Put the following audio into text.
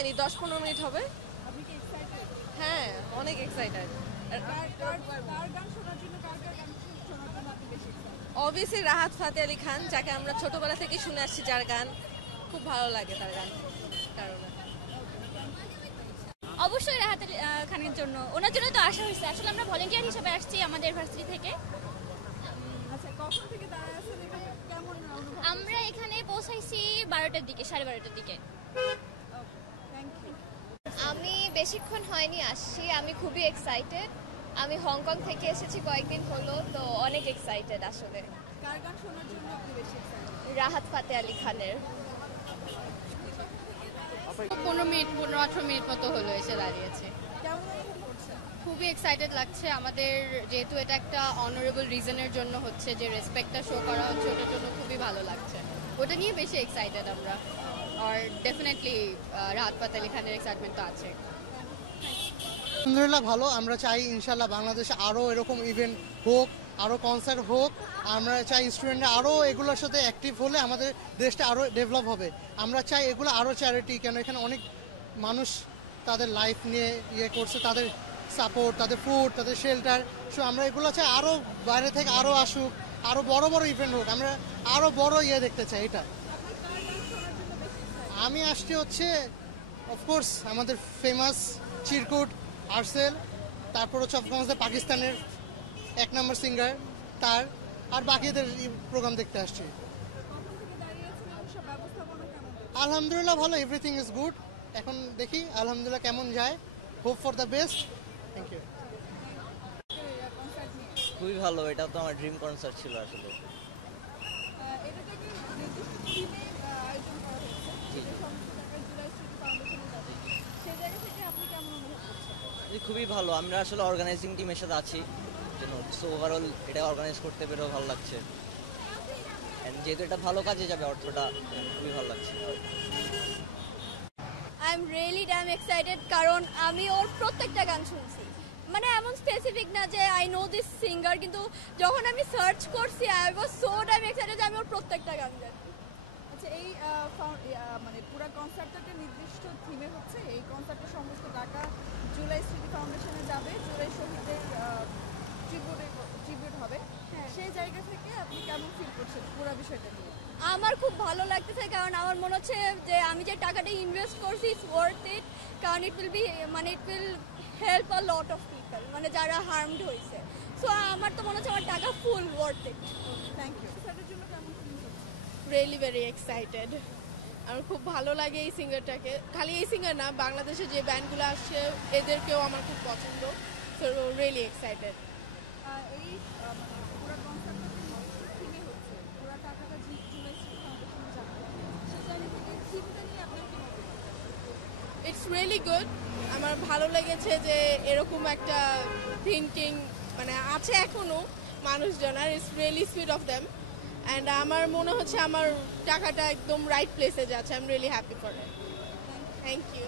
10-15 minute হবে। আপনি কি এক্সাইটেড? হ্যাঁ, অনেক এক্সাইটেড। কার গান শোনার জন্য কার গান শোনার জন্য আপনি বেশি এক্সাইটেড? অবভিয়াসলি রাহাত ফাতে আলী খান, যাকে আমরা ছোটবেলা থেকে শুনে আসছি, যার গান খুব ভালো লাগে, তার গান কারণে। অবশ্যই রাহাত আলী খানের জন্য, ওনার জন্য তো আসা হয়েছে। আসলে আমরা ভলেন্টিয়ার হিসেবে আসছি আমাদের ভার্সিটি থেকে। আচ্ছা, কখন থেকে দাঁড়ায় আছেন এখানে? কেমন অনুভব? আমরা এখানে পৌঁছাইছি 12টার দিকে, 12:30টার দিকে। Thank you. আমি বেশিক্ষণ হয়নি আসছি, আমি খুবই এক্সাইটেড। আমি হংকং থেকে এসেছি কয়েকদিন হলো, তো অনেক এক্সাইটেড আসলে। কার গান শোনার জন্য আপনি বেশি এক্সাইটেড? রাহাত ফাতে আলী খানের। 15 মিনিট 15-18 মিনিট মতো হলো এসে দাঁড়িয়েছে। কেমন অনুভব করছেন? খুবই এক্সাইটেড লাগছে আমাদের, যেহেতু এটা একটা অনারেবল রিজনের জন্য হচ্ছে, যে রেসপেক্টটা শো করা হচ্ছে, ওটার জন্য খুবই ভালো লাগছে। ওটা নিয়ে বেশি এক্সাইটেড আমরা। আর ডেফিনেটলি রাহাত ফাতে আলী খানের এক্সাইটমেন্ট তো আছে। আলহামদুলিল্লাহ ভালো। আমরা চাই ইনশাল্লাহ বাংলাদেশে আরও এরকম ইভেন্ট হোক, আরও কনসার্ট হোক। আমরা চাই স্টুডেন্টরা আরও এগুলোর সাথে অ্যাক্টিভ হলে আমাদের দেশটা আরও ডেভেলপ হবে। আমরা চাই এগুলো আরও চ্যারিটি, কেন এখানে অনেক মানুষ তাদের লাইফ নিয়ে করছে, তাদের সাপোর্ট, তাদের ফুড, তাদের শেল্টার। সো আমরা এগুলো চাই আরও বাইরে থেকে আরও আসুক, আরও বড় বড় ইভেন্ট হোক। আমরা আরও বড় দেখতে চাই এটা। আমি আসছি হচ্ছে অফকোর্স আমাদের ফেমাস চিরকুট, আরসেল, তারপর হচ্ছে আমাদের পাকিস্তানের 1 নম্বর সিঙ্গার তার, আর বাকিদের প্রোগ্রাম দেখতে আসছি। কখন থেকে দাঁড়িয়ে আছেন এবং সব ব্যবস্থাপনা কেমন? আলহামদুলিল্লাহ ভালো, এভরিথিং ইজ গুড। এখন দেখি আলহামদুলিল্লাহ কেমন যায়। Hope for the best. Thank you. Concert নিয়ে খুবই ভালো, এটা তো আমার ড্রিম কনসার্ট ছিল আসলে। এটাতে কি নির্দিষ্ট থিমে আয়োজন করা হয়েছে? যে সমস্ত টাকা জুলাই স্মৃতি ফাউন্ডেশনে যাবে, সেই জায়গা থেকে আপনি কেমন অনুভব করছেন? খুবই ভালো, আমরা আসলে অর্গানাইজিং টিমের সাথে আছি, সো ওভারঅল এটা অর্গানাইজ করতে পেরেও ভালো লাগছে। And যেহেতু এটা ভালো কাজে যাবে অর্থটা, খুবই ভালো লাগছে। I am really damn excited, কারণ আমি ওর প্রত্যেকটা গান শুনছি। মানে এমন স্পেসিফিক না যে আই নো দিস সিঙ্গার, কিন্তু যখন আমি সার্চ করছি I was so dam excited যে আমি ওর প্রত্যেকটা গান জানি। আচ্ছা, এই মানে পুরো কনসার্টটা একটা নির্দিষ্ট থিমে হচ্ছে। এই কনসার্টের সমস্ত টাকা জুলাই স্মৃতি ফাউন্ডেশনে যাবে, জুলাই শহীদদের ট্রিবিউট হবে। হ্যাঁ, সেই জায়গা থেকে আপনি কেমন ফিল করছেন পুরো বিষয়টা নিয়ে? আমার খুব ভালো লাগতেছে, কারণ আমার মনে হচ্ছে যে আমি যে টাকাটা ইনভেস্ট করছি ইটস ওয়ার্থ ইট, কারণ it will help a lot of people, মানে যারা হার্মড হয়েছে। সো আমার তো মনে হচ্ছে আমার টাকা full worth it. Thank you. কনসার্টের জন্য কেমন ফিল হচ্ছে? Really very excited. আমার খুব ভালো লাগে এই সিঙ্গারটাকে। খালি এই সিঙ্গার না, বাংলাদেশে যে ব্যান্ডগুলো আসছে এদেরকেও আমার খুব পছন্দ। So really excited. এই মানে পুরো কনসার্টটা থিমে হচ্ছে, পুরো টাকাটা জুলাই স্মৃতি ফাউন্ডেশনে যাবে, সেই জায়গা থেকে থিমটা নিয়ে আপনার কি মত? It's really good. আমার ভালো লেগেছে যে এরকম একটা থিঙ্কিং মানে আছে এখনো মানুষজন, আর it's really sweet of them. And আমার মনে হচ্ছে আমার টাকাটা একদম রাইট প্লেসে যাচ্ছে। I am really happy for it. Thank you.